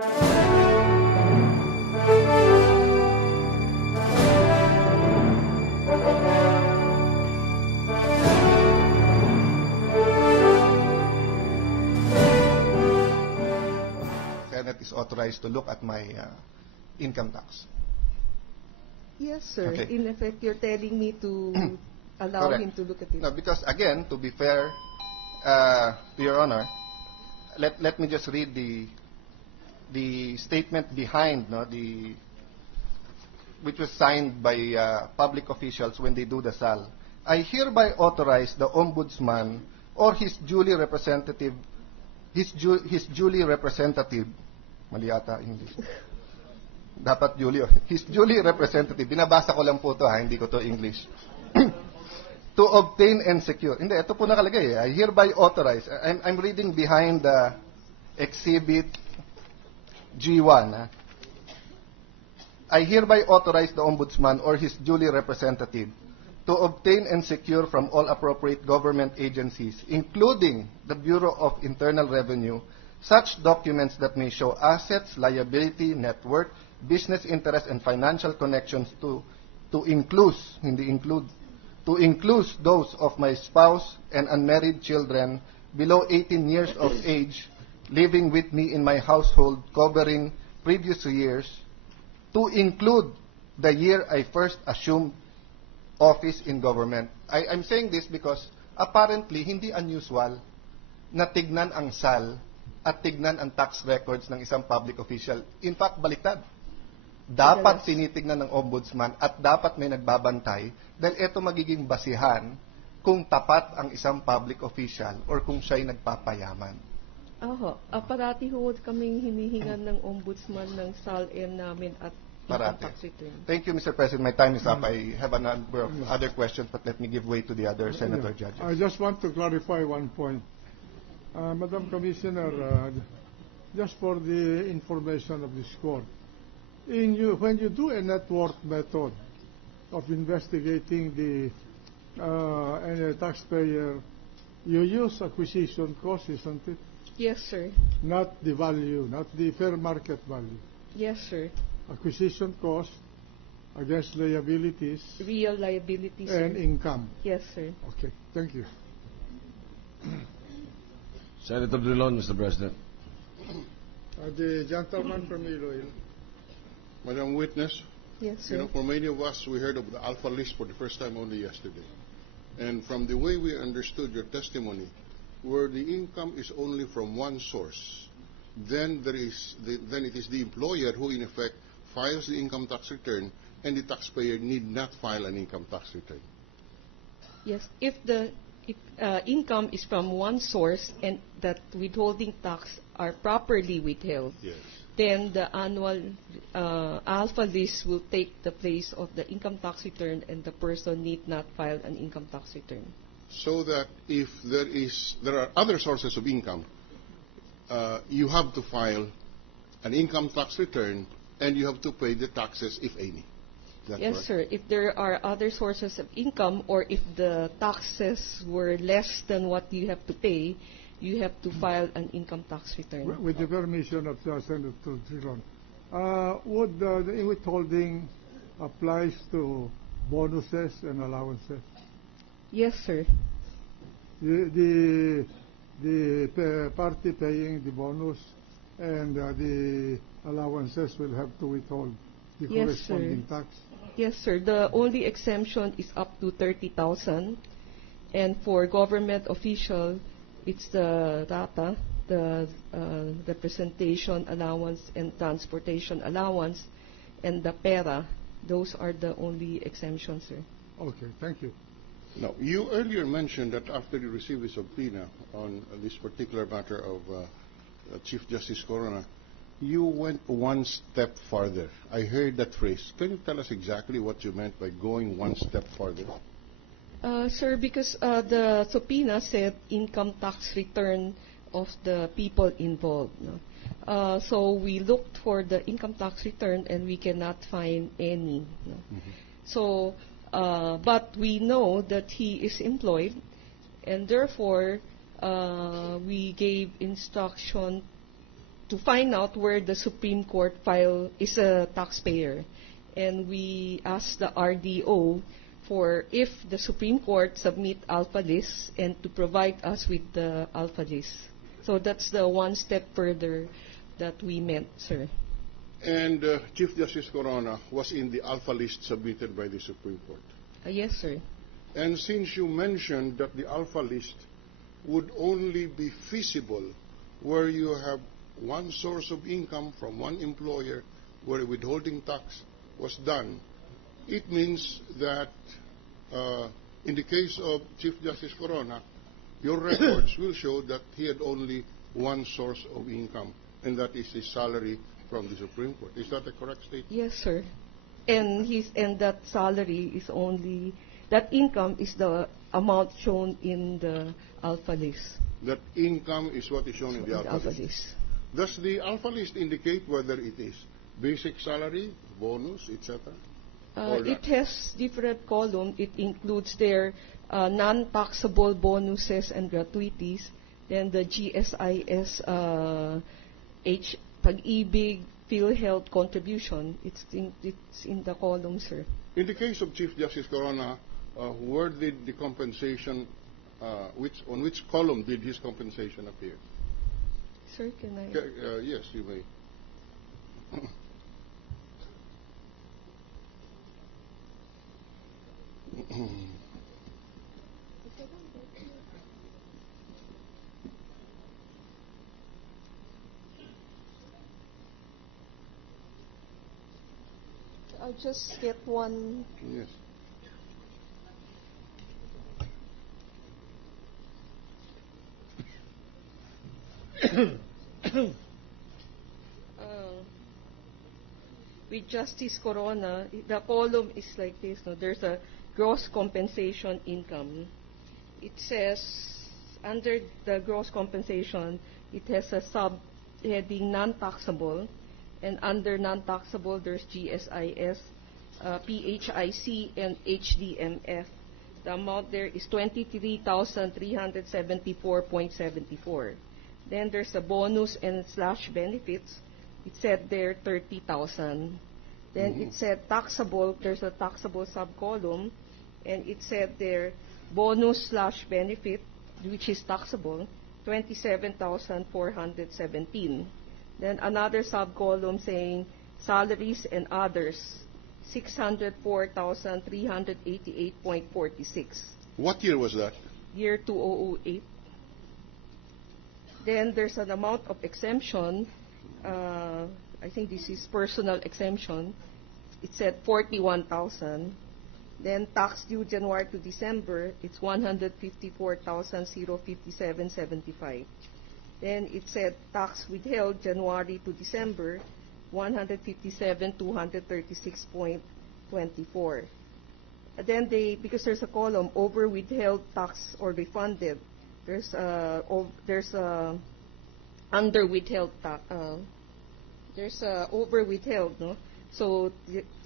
Senate is authorized to look at my income tax. Yes, sir. Okay. In effect, you're telling me to allow Correct. him to look at it. No, because again, to be fair to Your Honor, let me just read the statement behind, which was signed by public officials when they do the SAL. I hereby authorize the Ombudsman or his duly representative, mali ata English. Dapat duly, his duly representative, binabasa ko lang po to hindi ko to English. To obtain and secure. Hindi, ito po nakalagay. I hereby authorize. I'm reading behind the Exhibit G1. I hereby authorize the Ombudsman or his duly representative to obtain and secure from all appropriate government agencies, including the Bureau of Internal Revenue, such documents that may show assets, liability, net worth, business interest, and financial connections to include those of my spouse and unmarried children below 18 years of age living with me in my household, covering previous years, to include the year I first assumed office in government. I'm saying this because apparently hindi unusual na tignan ang SAL at tignan ang tax records ng isang public official. In fact, baliktad. Dapat tinitignan ng ombudsman at dapat may nagbabantay dahil ito magiging basihan kung tapat ang isang public official or kung siya'y nagpapayaman. Parati ho kaming hinihingan ng ombudsman ng SAL-M namin at tax return. Thank you, Mr. President. My time is up. I have a number of other questions, but let me give way to the other senator judges. I just want to clarify one point. Madam Commissioner, just for the information of this court, when you do a net worth method of investigating any taxpayer, you use acquisition cost, isn't it? Yes, sir. Not the value, not the fair market value. Yes, sir. Acquisition cost against liabilities. Real liabilities, and sir. Income. Yes, sir. Okay, thank you. Senator Drilon, Mr. President. The gentleman from Iloilo. Madam Witness, Yes, sir. for many of us, we heard of the Alpha List for the first time only yesterday. And from the way we understood your testimony, where the income is only from one source, then it is the employer who, in effect, files the income tax return, and the taxpayer need not file an income tax return. Yes, if the income is from one source and that withholding tax are properly withheld, Yes. then the annual alpha list will take the place of the income tax return and the person need not file an income tax return. So that if there are other sources of income, you have to file an income tax return and you have to pay the taxes, if any. Is that Yes, correct? sir. If there are other sources of income or if the taxes were less than what you have to pay, you have to file an income tax return. With the permission of Senator Drilon, would the withholding applies to bonuses and allowances? Yes, sir. The party paying the bonus and the allowances will have to withhold the Yes, corresponding sir. tax. Yes, sir. The only exemption is up to 30,000, and for government official, it's the data, the representation allowance and transportation allowance, and the pera. Those are the only exemptions, sir. Okay, thank you. Now, you earlier mentioned that after you received the subpoena on this particular matter of Chief Justice Corona, you went one step farther. I heard that phrase. Can you tell us exactly what you meant by going one step farther? Sir, because the subpoena said income tax return of the people involved. No? So we looked for the income tax return and we cannot find any. No? Mm-hmm. So, but we know that he is employed, and therefore we gave instruction to find out where the Supreme Court file is a taxpayer. And we asked the RDO for if the Supreme Court submit alpha lists and to provide us with the alpha list. So that's the one step further that we meant, sir. And Chief Justice Corona was in the alpha list submitted by the Supreme Court. Yes, sir. And since you mentioned that the alpha list would only be feasible where you have one source of income from one employer where withholding tax was done, it means that in the case of Chief Justice Corona, your records will show that he had only one source of income, and that is his salary from the Supreme Court. Is that a correct statement? Yes, sir. And that salary is only, that income is the amount shown in the alpha list. That income is what is shown in the alpha list. list. Does the alpha list indicate whether it is basic salary, bonus, etc.? It has different columns. It includes their non-taxable bonuses and gratuities, then the GSIS, Pag-ibig, PhilHealth contribution. It's in the column, sir. In the case of Chief Justice Corona, where did the compensation, on which column did his compensation appear? Sir, can I? Yes, you may. I'll just get one. Yes. With Justice Corona, the column is like this. No? There's a gross compensation income. It says, under the gross compensation, it has a subheading non-taxable. And under non-taxable, there's GSIS, PHIC, and HDMF. The amount there is 23,374.74. Then there's a bonus and slash benefits. It said there 30,000. Then it said taxable. There's a taxable subcolumn, and it said there bonus slash benefit, which is taxable, 27,417. Then another subcolumn saying salaries and others, 604,388.46. What year was that? Year 2008. Then there's an amount of exemption. I think this is personal exemption. It said 41,000. Then tax due January to December, it's 154,057.75. Then it said tax withheld January to December, 157,236.24. Then because there's a column over withheld tax or refunded, there's under withheld tax. There's over withheld, no? So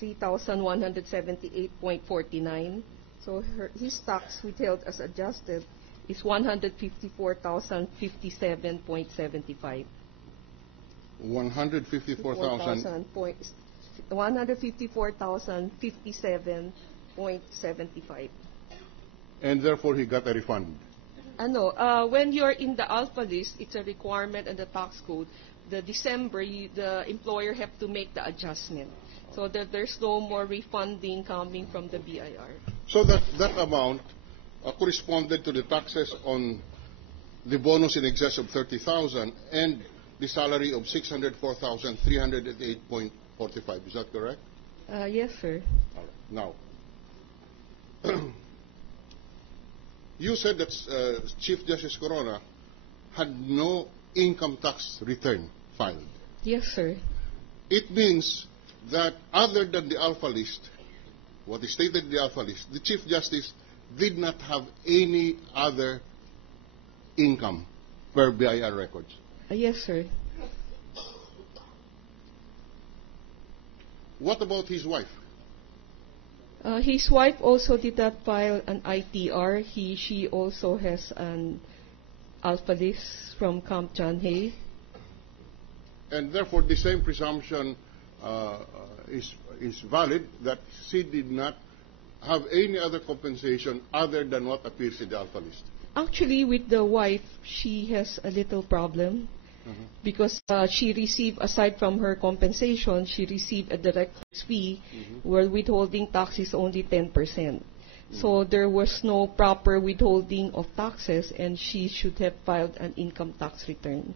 3,178.49. So his tax withheld as adjusted is 154,057.75. 154,057.75. And therefore he got a refund. When you're in the alpha list, it's a requirement in the tax code. The December, the employer have to make the adjustment, so that there's no more refunding coming from the BIR. So that amount corresponded to the taxes on the bonus in excess of 30,000 and the salary of 604,308.45. Is that correct? Yes, sir. All right. Now, you said that Chief Justice Corona had no income tax return filed. Yes, sir. It means that other than the alpha list, what is stated in the alpha list, the Chief Justice did not have any other income per BIR records. Yes, sir. What about his wife? His wife also did not file an ITR. She also has an alpha list from Camp John Hay. And therefore, the same presumption is valid that she did not have any other compensation other than what appears in the alpha list. Actually, with the wife, she has a little problem because she received, aside from her compensation, she received a direct fee where withholding tax is only 10%. So there was no proper withholding of taxes, and she should have filed an income tax return.